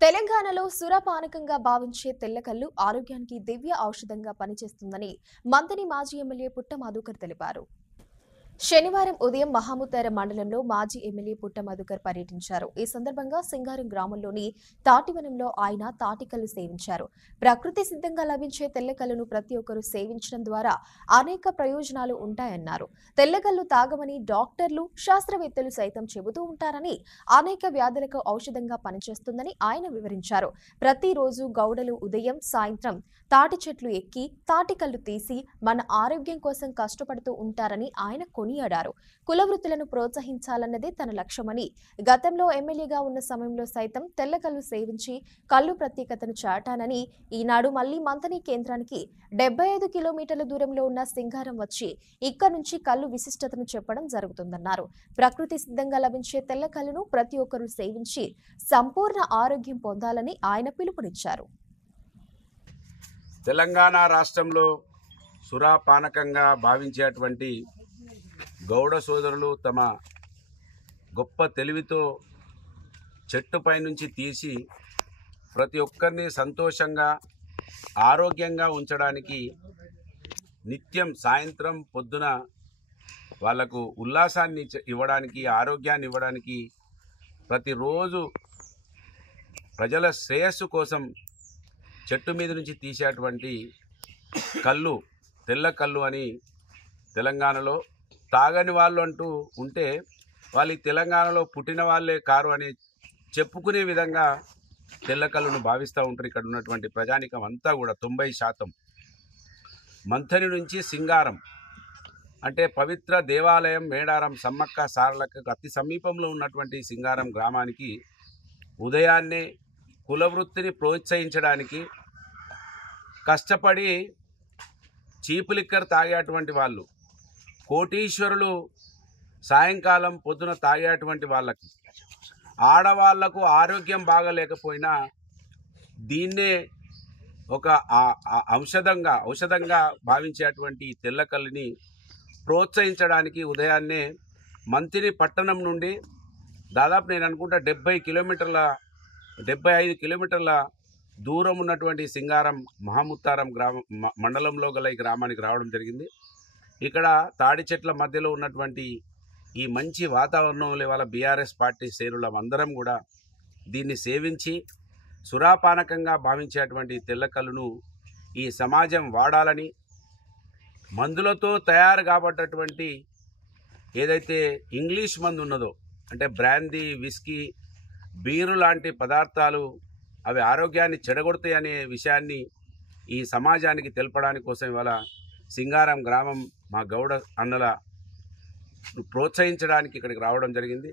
తెలంగాణలో సురపానకంగా భావించే తెల్లకల్లు ఆరోగ్యానికి దివ్య ఔషధంగా పనిచేస్తుందని మంథని మాజీ ఎమ్మెల్యే పుట్ట మధుకర్ తెలిపారు. శనివారం ఉదయం మహాముత్తారం మండలంలో మాజీ ఎమ్మెల్యే పుట్ట మధుకర్ పర్యటించారు. ఈ సందర్భంగా సింగారం గ్రామంలోని తాటివనంలో ఆయన తాటికల్లు సేవించారు. ప్రకృతి సిద్ధంగా లభించే తెల్లకల్లును ప్రతి ఒక్కరూ సేవించడం ద్వారా అనేక ప్రయోజనాలు ఉంటాయన్నారు. తెల్లకల్లు తాగమని డాక్టర్లు, శాస్త్రవేత్తలు సైతం చెబుతూ ఉంటారని, అనేక వ్యాధులకు ఔషధంగా పనిచేస్తుందని ఆయన వివరించారు. ప్రతిరోజు గౌడలు ఉదయం, సాయంత్రం తాటి చెట్లు ఎక్కి తాటికల్లు తీసి మన ఆరోగ్యం కోసం కష్టపడుతూ ఉంటారని ఆయన కొనియాడారు. కుల వృత్తులను ప్రోత్సహించాలన్నదే తన లక్ష్యమని, గతంలో ఎమ్మెల్యేగా ఉన్న సమయంలో సైతం తెల్లకల్లు సేవించి కల్లు ప్రత్యేకతను చాటానని, ఈనాడు మళ్లీ మంథని కేంద్రానికి 75 కిలోమీటర్ల దూరంలో ఉన్న సింగారం వచ్చి ఇక్కడి నుంచి కల్లు విశిష్టతను చెప్పడం జరుగుతుందన్నారు. ప్రకృతి సిద్ధంగా లభించే తెల్లకల్లును ప్రతి ఒక్కరూ సేవించి సంపూర్ణ ఆరోగ్యం పొందాలని ఆయన పిలుపునిచ్చారు. తెలంగాణ రాష్ట్రంలో సురాపానకంగా భావించేటువంటి గౌడ సోదరులు తమ గొప్ప తెలివితో చెట్టుపై నుంచి తీసి ప్రతి ఒక్కరిని సంతోషంగా ఆరోగ్యంగా ఉంచడానికి నిత్యం సాయంత్రం పొద్దున వాళ్లకు ఉల్లాసాన్ని ఇవ్వడానికి, ఆరోగ్యాన్ని ఇవ్వడానికి ప్రతిరోజు ప్రజల శ్రేయస్సు కోసం చెట్టు మీద నుంచి తీసేటువంటి కల్లు, తెల్ల కల్లు అని తెలంగాణలో తాగని వాళ్ళు అంటూ ఉంటే వాళ్ళు తెలంగాణలో పుట్టిన వాళ్ళే కారు అని చెప్పుకునే విధంగా తెల్ల కల్లును భావిస్తూ ఉంటారు. ఇక్కడ ఉన్నటువంటి ప్రజానికం అంతా కూడా 90% మంథని నుంచి సింగారం అంటే పవిత్ర దేవాలయం మేడారం సమ్మక్క సారలకు అతి సమీపంలో ఉన్నటువంటి సింగారం గ్రామానికి ఉదయాన్నే కులవృత్తిని ప్రోత్సహించడానికి కష్టపడి చీపు లిక్కర్ తాగేటువంటి వాళ్ళు, కోటీశ్వరులు సాయంకాలం పొద్దున తాగేటువంటి వాళ్ళకి, ఆడవాళ్లకు ఆరోగ్యం బాగలేకపోయినా దీన్నే ఒక ఔషధంగా భావించేటువంటి తెల్లకల్లిని ప్రోత్సహించడానికి ఉదయాన్నే మంథని పట్టణం నుండి దాదాపు నేను అనుకుంటా 75 కిలోమీటర్ల దూరం ఉన్నటువంటి సింగారం మహాముత్తారం మండలంలో గల ఈ గ్రామానికి రావడం జరిగింది. ఇక్కడ తాడి చెట్ల మధ్యలో ఉన్నటువంటి ఈ మంచి వాతావరణంలో ఇవాళ బీఆర్ఎస్ పార్టీ శ్రేణులం అందరం కూడా దీన్ని సేవించి సురాపానకంగా భావించేటువంటి తెల్లకల్లును ఈ సమాజం వాడాలని, మందులతో తయారు కాబట్టటువంటి ఏదైతే ఇంగ్లీష్ మందు ఉన్నదో అంటే బ్రాందీ, విస్కీ, బీరు లాంటి పదార్థాలు అవి ఆరోగ్యాన్ని చెడగొడతాయి అనే విషయాన్ని ఈ సమాజానికి తెలపడానికి కోసం ఇవాళ సింగారం గ్రామం మా గౌడ అన్నల ప్రోత్సహించడానికి ఇక్కడికి రావడం జరిగింది.